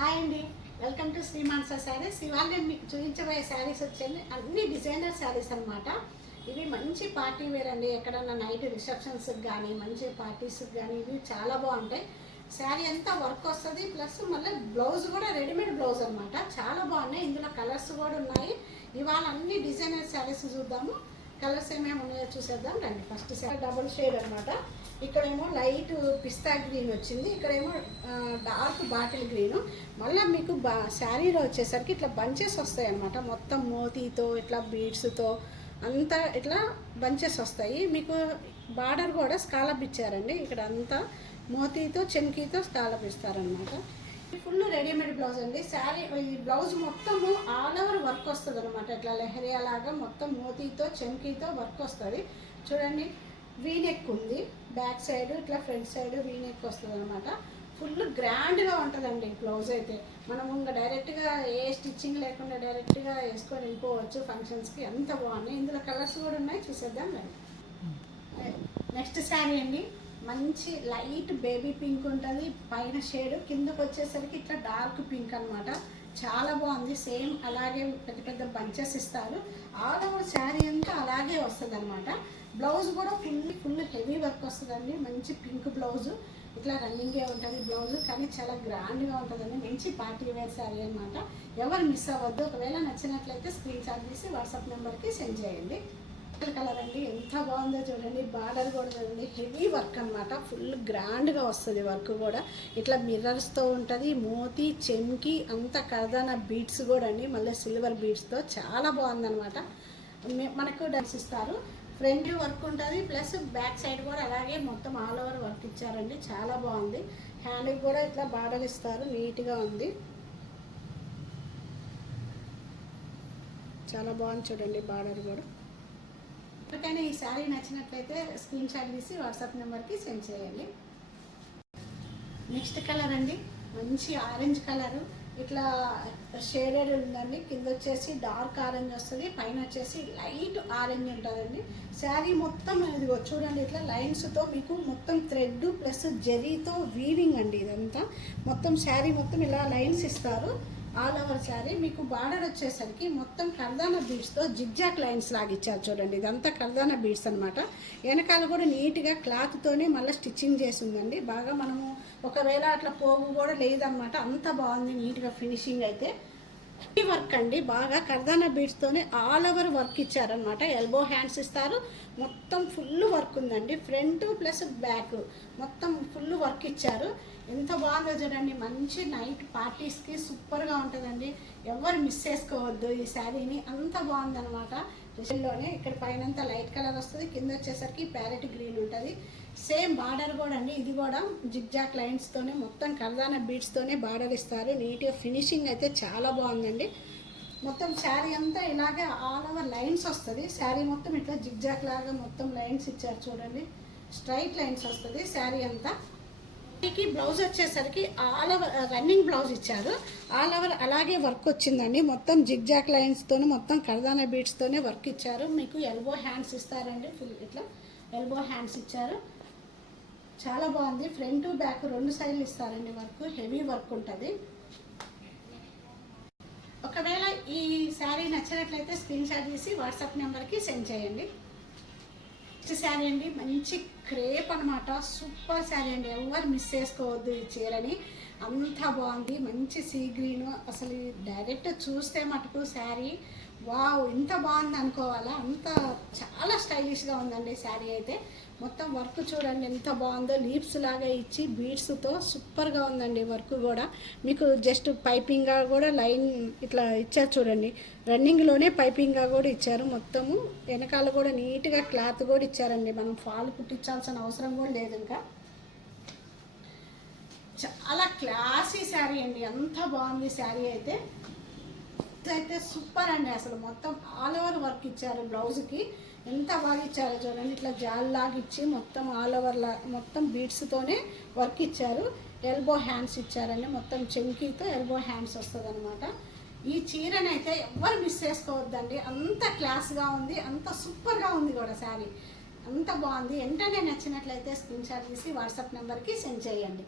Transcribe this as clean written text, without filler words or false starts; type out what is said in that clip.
Hi అండి, welcome to శ్రీమాన్స saris. ఇవాళ నేను మీకు చూపించబోయే శారీస్ వచ్చేది అన్ని డిజైనర్ శారీస్ అనమాట. ఇవి మంచి పార్టీ వేర్ అండి. ఎక్కడన్నా నైట్ రిసెప్షన్స్కి కానీ మంచి పార్టీస్కి కానీ ఇవి చాలా బాగుంటాయి. శారీ అంతా వర్క్ వస్తుంది, ప్లస్ మళ్ళీ బ్లౌజ్ కూడా రెడీమేడ్ బ్లౌజ్ అనమాట. చాలా బాగున్నాయి. ఇందులో కలర్స్ కూడా ఉన్నాయి. ఇవాళ అన్ని డిజైనర్ శారీస్ చూద్దాము. కలర్స్ ఏమేమి ఉన్నాయో చూసేద్దాం రండి. ఫస్ట్ శారీ డబుల్ షేడ్ అనమాట. ఇక్కడేమో లైట్ పిస్తా గ్రీన్ వచ్చింది, ఇక్కడేమో డార్క్ బాటిల్ గ్రీను. మళ్ళీ మీకు శారీలో వచ్చేసరికి ఇట్లా బంచెస్ వస్తాయి అన్నమాట. మొత్తం మోతీతో ఇట్లా బీడ్స్తో అంతా ఇట్లా బంచెస్ వస్తాయి. మీకు బార్డర్ కూడా స్కాలప్ ఇచ్చారండి. ఇక్కడ అంతా మోతీతో చెంకీతో స్కాలప్ ఇస్తారనమాట. ఫుల్ రెడీమేడ్ బ్లౌజ్ అండి. శారీ ఈ బ్లౌజ్ మొత్తము ఆల్ ఓవర్ వర్క్ వస్తుంది అనమాట. ఇట్లా లెహరియా లాగా మొత్తం మోతీతో చెంకీతో వర్క్ వస్తుంది. చూడండి, వీనెక్ ఉంది బ్యాక్ సైడ్, ఇట్లా ఫ్రంట్ సైడ్ వీనెక్ వస్తుంది అనమాట. ఫుల్ గ్రాండ్గా ఉంటుందండి బ్లౌజ్ అయితే. మనం ఇంకా డైరెక్ట్గా ఏ స్టిచ్చింగ్ లేకుండా డైరెక్ట్గా వేసుకొని వెళ్ళిపోవచ్చు ఫంక్షన్స్కి. అంత బాగున్నాయి. ఇందులో కలర్స్ కూడా ఉన్నాయి, చూసేద్దాం రండి. నెక్స్ట్ శారీ అండి, మంచి లైట్ బేబీ పింక్ ఉంటుంది పైన షేడ్, కిందకు వచ్చేసరికి ఇట్లా డార్క్ పింక్ అనమాట. చాలా బాగుంది. సేమ్ అలాగే పెద్ద పెద్ద బంచెస్ ఇస్తారు. ఆల్ ఓవర్ శారీ అంతా అలాగే వస్తుంది అనమాట. బ్లౌజ్ కూడా ఫుల్ హెవీ వర్క్ వస్తుందండి. మంచి పింక్ బ్లౌజు, ఇట్లా రన్నింగే ఉంటుంది బ్లౌజ్, కానీ చాలా గ్రాండ్గా ఉంటుందండి. మంచి పార్టీ వేర్ శారీ అనమాట. ఎవరు మిస్ అవ్వద్దు. ఒకవేళ నచ్చినట్లయితే స్క్రీన్ షాట్ తీసి వాట్సాప్ నెంబర్కి సెండ్ చేయండి. కలర్ అండి, ఎంత బాగుందో చూడండి. బార్డర్ కూడా చూడండి, హెవీ వర్క్ అనమాట. ఫుల్ గ్రాండ్గా వస్తుంది వర్క్ కూడా. ఇట్లా మిర్రర్స్తో ఉంటుంది. మోతీ చెంకి అంత కర్దానా బీడ్స్ కూడా అండి, మళ్ళీ సిల్వర్ బీడ్స్తో చాలా బాగుందనమాట. మనకు డన్స్ ఇస్తారు. ఫ్రంట్ వర్క్ ఉంటుంది, ప్లస్ బ్యాక్ సైడ్ కూడా అలాగే మొత్తం ఆల్ ఓవర్ వర్క్ ఇచ్చారండి. చాలా బాగుంది. హ్యాండ్కి కూడా ఇట్లా బార్డర్ ఇస్తారు, నీట్గా ఉంది. చాలా బాగుంది చూడండి బార్డర్ కూడా. ఎవరికైనా ఈ శారీ నచ్చినట్లయితే స్క్రీన్ షాట్ తీసి వాట్సాప్ నెంబర్కి సెండ్ చేయండి. నెక్స్ట్ కలర్ అండి, మంచి ఆరెంజ్ కలరు, ఇట్లా షేడెడ్ ఉందండి. కింద వచ్చేసి డార్క్ ఆరెంజ్ వస్తుంది, పైన వచ్చేసి లైట్ ఆరెంజ్ ఉంటుందండి. శారీ మొత్తం ఇదిగో చూడండి, ఇట్లా లైన్స్తో మీకు మొత్తం థ్రెడ్ ప్లస్ జరీతో వీవింగ్ అండి. ఇదంతా మొత్తం శారీ మొత్తం ఇలా లైన్స్ ఇస్తారు ఆల్ ఓవర్ శారీ. మీకు బార్డర్ వచ్చేసరికి మొత్తం కర్దానా బీడ్స్తో జిగ్జాక్ లైన్స్ లాగా ఇచ్చారు చూడండి. ఇదంతా కర్దానా బీడ్స్ అనమాట. వెనకాల కూడా నీట్గా క్లాత్తోనే మళ్ళీ స్టిచ్చింగ్ చేసి ఉందండి. బాగా మనము ఒకవేళ అట్లా పోగు కూడా లేదనమాట. అంత బాగుంది నీట్గా ఫినిషింగ్ అయితే. ఈ వర్క్ అండి, బాగా కర్దానా బీడ్స్తోనే ఆల్ ఓవర్ వర్క్ ఇచ్చారనమాట. ఎల్బో హ్యాండ్స్ ఇస్తారు. మొత్తం ఫుల్ వర్క్ ఉందండి. ఫ్రంట్ ప్లస్ బ్యాక్ మొత్తం ఫుల్ వర్క్ ఇచ్చారు. ఎంత బాగుందో చూడండి. మంచి నైట్ పార్టీస్కి సూపర్గా ఉంటుందండి. ఎవరు మిస్ చేసుకోవద్దు ఈ శారీని. అంత బాగుందనమాట. రిజల్లోనే ఇక్కడ పైనంతా లైట్ కలర్ వస్తుంది, కింద వచ్చేసరికి ప్యారెట్ గ్రీన్ ఉంటుంది. సేమ్ బార్డర్ కూడా అండి, ఇది కూడా జిగ్జాక్ లైన్స్తోనే మొత్తం కర్దానా బీడ్స్తోనే బార్డర్ ఇస్తారు. నీట్గా ఫినిషింగ్ అయితే చాలా బాగుందండి. మొత్తం శారీ అంతా ఇలాగే ఆల్ ఓవర్ లైన్స్ వస్తుంది. శారీ మొత్తం ఇట్లా జిగ్జాక్ లాగా మొత్తం లైన్స్ ఇచ్చారు చూడండి. స్ట్రైట్ లైన్స్ వస్తుంది శారీ అంతా. ఈ బ్లౌజ్ వచ్చేసరికి ఆల్ ఓవర్ రన్నింగ్ బ్లౌజ్ ఇచ్చారు. ఆల్ ఓవర్ అలాగే వర్క్ వచ్చిందండి. మొత్తం జిగ్జాక్ లైన్స్తోనే మొత్తం కర్దానా బీడ్స్తోనే వర్క్ ఇచ్చారు. మీకు ఎల్బో హ్యాండ్స్ ఇస్తారండి. ఫుల్ ఇట్లా ఎల్బో హ్యాండ్స్ ఇచ్చారు. చాలా బాగుంది. ఫ్రంట్ బ్యాక్ రెండు సైడ్లు ఇస్తారండి వర్క్. హెవీ వర్క్ ఉంటుంది. ఒకవేళ ఈ శారీ నచ్చినట్లయితే స్క్రీన్ షాట్ తీసి వాట్సాప్ నెంబర్కి సెండ్ చేయండి. నెక్స్ట్ శారీ అండి, మంచి క్రేప్ అనమాట. సూపర్ శారీ అండి. ఎవరు మిస్ చేసుకోవద్దు ఈ చీరని. అంత బాగుంది. మంచి సీ గ్రీను. అసలు డైరెక్ట్ చూస్తే మటుకు శారీ వావ్ ఎంత బాగుంది అనుకోవాలా. అంత చాలా స్టైలిష్గా ఉందండి శారీ అయితే. మొత్తం వర్క్ చూడండి ఎంత బాగుందో. లీవ్స్ లాగా ఇచ్చి బీడ్స్తో సూపర్గా ఉందండి వర్క్ కూడా. మీకు జస్ట్ పైపింగ్గా కూడా లైన్ ఇట్లా ఇచ్చారు చూడండి. రన్నింగ్లోనే పైపింగ్గా కూడా ఇచ్చారు. మొత్తము వెనకాల కూడా నీట్గా క్లాత్ కూడా ఇచ్చారండి. మనం ఫాల్ కుట్టించాల్సిన అవసరం కూడా లేదు. ఇంకా చాలా క్లాసీ శారీ అండి. అంత బాగుంది శారీ అయితే. సూపర్ అండి. అసలు మొత్తం ఆల్ ఓవర్ వర్క్ ఇచ్చారు బ్లౌజ్కి. ఎంత బాగా ఇచ్చారో చూడండి. ఇట్లా జాల్ లాగా ఇచ్చి మొత్తం ఆల్ ఓవర్ మొత్తం బీడ్స్తోనే వర్క్ ఇచ్చారు. ఎల్బో హ్యాండ్స్ ఇచ్చారండి. మొత్తం చెంకీతో ఎల్బో హ్యాండ్స్ వస్తుంది అనమాట. ఈ చీరనైతే ఎవరు మిస్ చేసుకోవద్దండి. అంత క్లాస్గా ఉంది, అంత సూపర్గా ఉంది కూడా శారీ. అంత బాగుంది. వెంటనే నచ్చినట్లయితే స్క్రీన్ షాట్ తీసి వాట్సాప్ నెంబర్కి సెండ్ చేయండి.